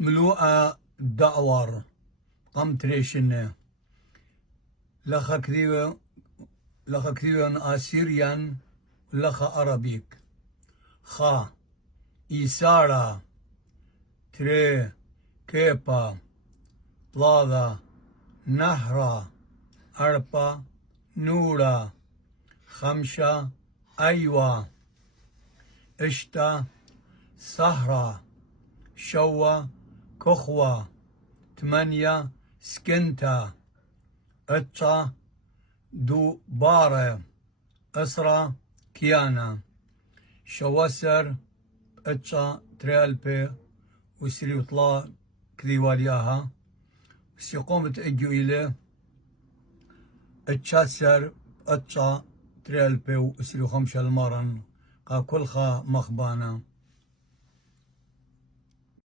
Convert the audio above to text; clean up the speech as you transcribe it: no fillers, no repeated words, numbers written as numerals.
ملوءة دعور قم تريشنه لخا كثيرا آسيريان لخا أرابيك خا إيسارا تري كيبا بلاذا نهرا أربا نورا خمشة أيوة إشتا سهرة شوة كخوة 8 سكنتا اتشا دو بارة أسرة كيانا شواسر اتشا تريالبي وسري وطلا كذيوالياها سيقوم تأجو إليه اتشاسر اتشا تريالبي وسري 5 المارن قا كلخا مخبانا